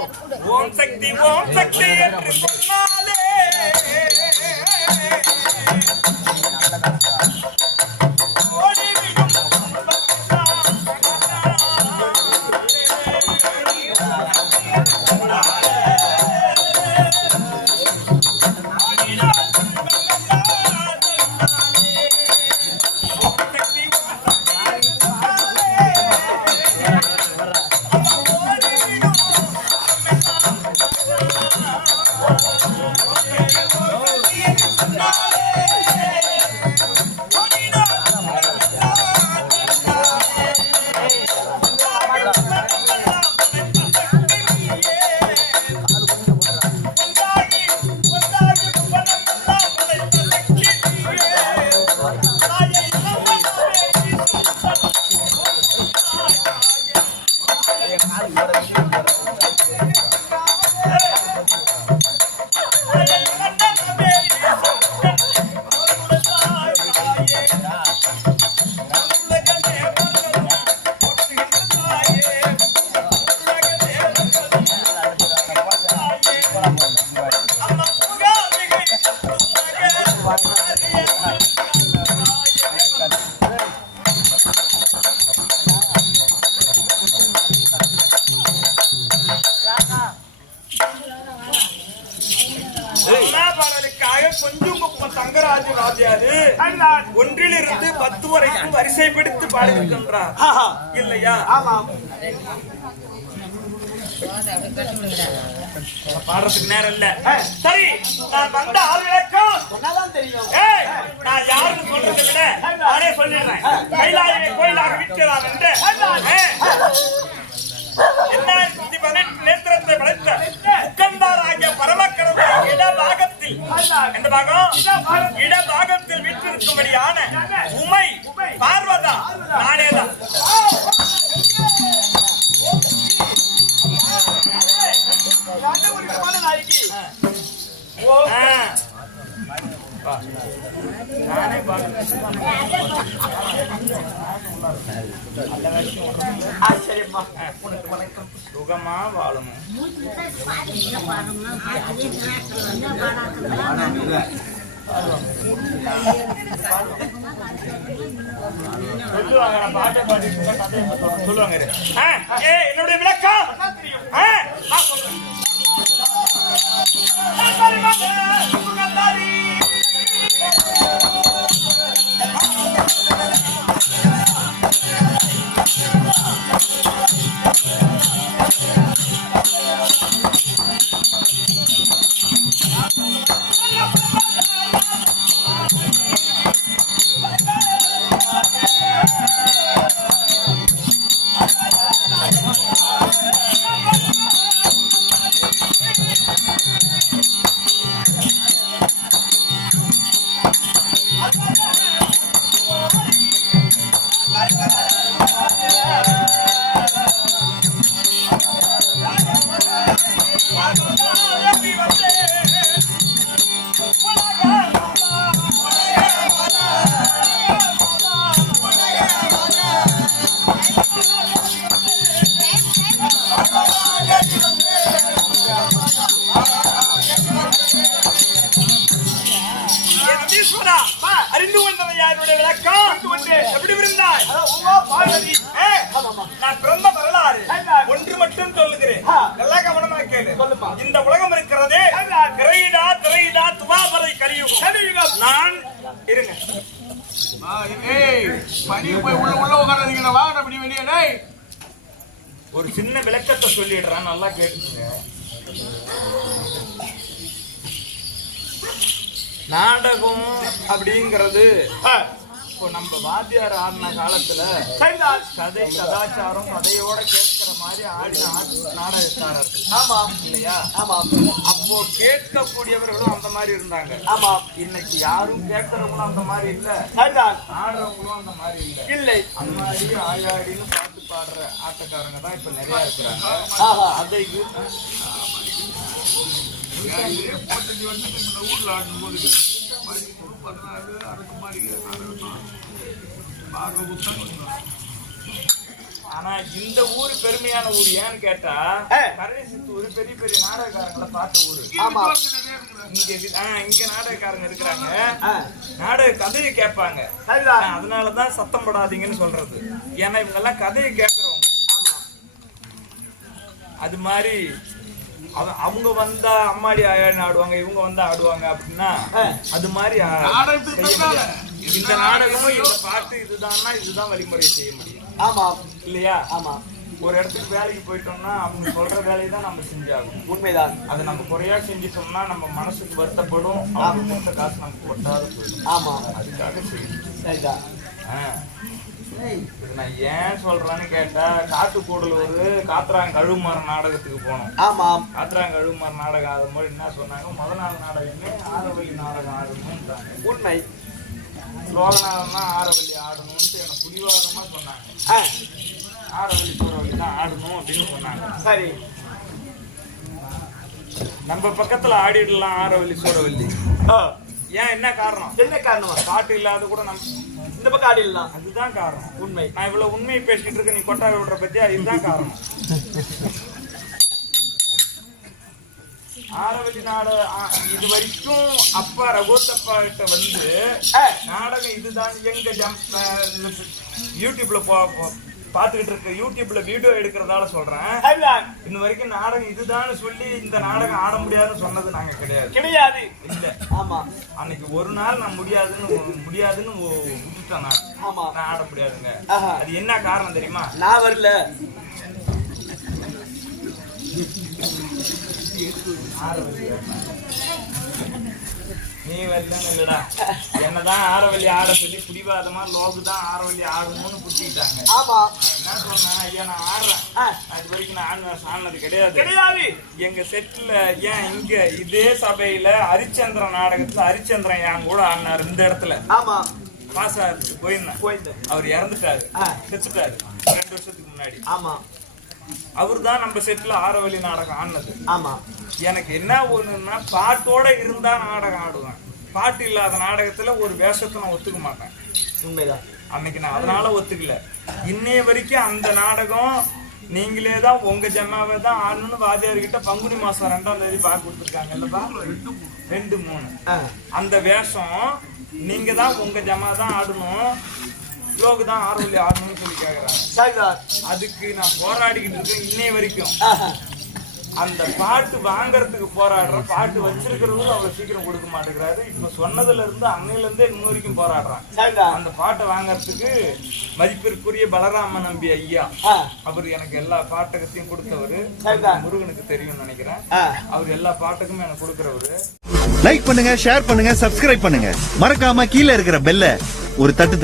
ஓம் சக்தி என்று சொன்னாலே ஒன்றிலிருந்து 10 வரைக்கும் வரிசைப்படுத்தி பாடியிருக்கின்றார் இல்லையா? பாடுறதுக்கு நேரம் இல்ல. சரி, நான் வந்த ஆள் விளக்கம் நான் யாருன்னு சொல்றதை விட நானே சொல்லிடுறேன். கைலாய கோயிலாக விற்கிறான் என்று 2018 நேத்திரத்தை படைத்த உக்கந்தாராகிய பரமக்கடவுளை இடபாகத்தில் விற்றிருக்கும்படியான உமை பார்வதா நானேதான். ஆச்சரியமா சுகமா வாழணும். சொல்லுவாங்க. என்னுடைய விளக்கம் அறிந்து கொண்டவன் யாருடைய விளக்கம் எப்படி இருந்தாய்? நான் பிறந்த வரலாறு ஒன்று மட்டும் சொல்லுகிறேன், நல்லா கவனமா கேளு. இந்த உலகம் இருக்கிறதே திரையிடா திரையிடா துவாபரை கலியுகம். நான் இருங்க ஒரு சின்ன விளக்கத்தை சொல்லிடுறான், நல்லா கேட்டுங்க. நாடகம் அப்படிங்கிறது இப்போ நம்ம வாத்தியார் ஆடின காலத்துல கதை கதாச்சாரம் கதையோட கேட்கிற மாதிரி ஆடின நாடகக்காரர் இல்லையா? அப்போ கேட்கக்கூடியவர்களும் அந்த மாதிரி இருந்தாங்க. இன்னைக்கு யாரும் கேட்கறவங்களும் அந்த மாதிரி இல்ல, ஆடுறவங்களும் அந்த மாதிரி இல்லை. அந்த மாதிரி ஆயாடின்னு பாட்டு பாடுற ஆட்டக்காரங்க தான் இப்ப நிறைய இருக்கிறாங்க. அதை ஊர்ல ஆடும்போது 16 அரக்கு மாதிரி ஆனா இந்த ஊரு பெருமையான ஊர் ஏன்னு கேட்டா கரடிசித்தூர் பெரிய பெரிய நாடகக்காரங்களை பார்த்த ஊரு. இங்க நாடகக்காரங்க இருக்கிறாங்க, நாடக கதையை கேட்பாங்க. அதனாலதான் சத்தம் படாதீங்கன்னு சொல்றது. ஏன்னா இவங்க எல்லாம் கதையை கேட்கறவங்க. அது மாதிரி அவங்க வந்தா அம்மாடி ஆயான்னு ஆடுவாங்க, இவங்க வந்தா ஆடுவாங்க அப்படின்னா அது மாதிரி செய்ய முடியாது. இந்த நாடகமும் இந்த பாட்டு இதுதான்னா இதுதான் வழிமுறை செய்ய முடியும். ஆமா இல்லையா? ஆமா. ஒரு இடத்துக்கு வேலைக்கு போயிட்டோம்னா அவங்க சொல்ற வேலையை தான் நம்ம செஞ்சாகும். உண்மைதான். அதை நம்ம குறையா செஞ்சுட்டோம்னா நம்ம மனசுக்கு வருத்தப்படும். அவங்க கொடுத்த காசு நமக்கு ஒட்டாத போயிடும். ஆமா, அதுக்காக செய்யணும். நான் ஏன் சொல்றேன்னு கேட்டா, காட்டுக்கூடலூர் காத்ராங்க கழுவுமாற நாடகத்துக்கு போனோம். ஆமா, காத்ராங்க கழுவுமாற நாடகம் ஆடும்போது என்ன சொன்னாங்க, முதல் நாள் நாடகமே ஆரவல்லி நாடகம் ஆடணும்ன்றாங்க. உண்மை. லோகநாதம்னா ஆரவல்லி ஆடணும்னு எனக்கு புடிவாதமா சொன்னாங்க. ஆரவல்லி சூரவல்லி தான் ஆடணும் அப்படின்னு சொன்னாங்க. சரி, நம்ம பக்கத்துல ஆடிடலாம் ஆரவல்லி சூரவல்லி. ஏன், என்ன காரணம்? என்ன காரணமா? பாட்டு இல்லாத கூட நம்ம இந்த பக்கம் ஆடிடலாம். அதுதான் காரணம். உண்மை. நான் இவ்வளவு உண்மையை பேசிட்டு இருக்க, நீ கொட்டாவி விடுற பத்தியா? இதுதான் காரணம். ஆரவல்லி நாடகம் இது வரைக்கும் அப்பா ரகோத்தப்பா கிட்ட வந்து நாடகம் இதுதான் எங்க யூடியூப்ல பாத்துக்கிட்டு இருக்க, யூடியூப்ல வீடியோ எடுக்கிறதால சொல்றேன். இன்ன வரைக்கும் நாடகம் இதுதான் சொல்லி இந்த நாடகம் ஆட முடியாதுன்னு சொன்னது நாங்க கிடையாது. இல்ல. ஆமா, அன்னைக்கு ஒரு நாள் நான் முடியாதுன்னு விட்டுட்டேன். நான் ஆட முடியாதுங்க. அது என்ன காரணம் தெரியுமா? நான் வரல. நீ வரலன்னு இல்லடா, என்னதான் ஆரவல்லி ஆட சொல்லி புடிவாதமா லோகுதான் ஆரவல்லி ஆடணும்னு புடிச்சிக்கிட்டாங்க. ஆமா, என்ன சொன்னேன், ஐயா நான் ஆடுறேன். அது வரைக்கும் நான் ஆடினது கிடையாது. எங்க செட்ல ஏன் இங்க இதே சபையில ஹரிச்சந்திரன் நாடகத்துல ஹரிச்சந்திரன் என் கூட ஆடினாரு இந்த இடத்துல. ஆமா, பாஸ் போயிருந்தேன். அவர் இறந்துட்டாரு, செத்துட்டாரு 2 வருஷத்துக்கு முன்னாடி. ஆமா, அவரு தான் நம்ம செட்ல ஆரவல்லி நாடகம் ஆடினது. ஆமா, எனக்கு என்ன ஒண்ணுன்னா, பாட்டோட இருந்தா நாடகம் ஆடுவேன். பாட்டு இல்லாத நாடகத்துல ஒரு வேஷத்தை நான் ஒத்துக்க மாட்டேன். உண்மைதான். அன்னைக்கு நான் அதனால ஒத்துக்கல. இன்னைய வரைக்கும் அந்த நாடகம் நீங்களே தான் உங்க ஜமாவே தான் ஆடணும்னு வாத்தியார்கிட்ட பங்குனி மாசம் 2ஆம் தேதி பாக்கு கொடுத்துருக்காங்க இல்லப்பா, 2, 3. அந்த வேஷம் நீங்க தான் உங்க ஜமா தான் ஆடணும், லோகு தான் ஆரவல்லி ஆடணும்னு சொல்லி கேக்குறாங்க. அதுக்கு நான் போராடிக்கிட்டு இருக்கேன் இன்னைய வரைக்கும். அந்த பாட்டு வாங்கறதுக்கு போராடுறேன். பாட்டு வச்சிருக்கிறவங்க அவ்வளவு சீக்கிரம் கொடுக்க மாட்டேங்கிறாரு. இப்ப சொன்னதுல இருந்து அன்னையில இருந்தே இன்ன வரைக்கும் போராடுறான். அந்த பாட்டை வாங்கறதுக்கு மதிப்பிற்குரிய பலராம நம்பி ஐயா, அவர் எனக்கு எல்லா பாட்டகத்தையும் கொடுத்தவரு. முருகனுக்கு தெரியும் நினைக்கிறேன். அவர் எல்லா பாட்டுக்குமே எனக்கு கொடுக்கறவரு. லைக் பண்ணுங்க, ஷேர் பண்ணுங்க, சப்ஸ்கிரைப் பண்ணுங்க. மறக்காம கீழே இருக்கிற பெல்ல ஒரு தட்டு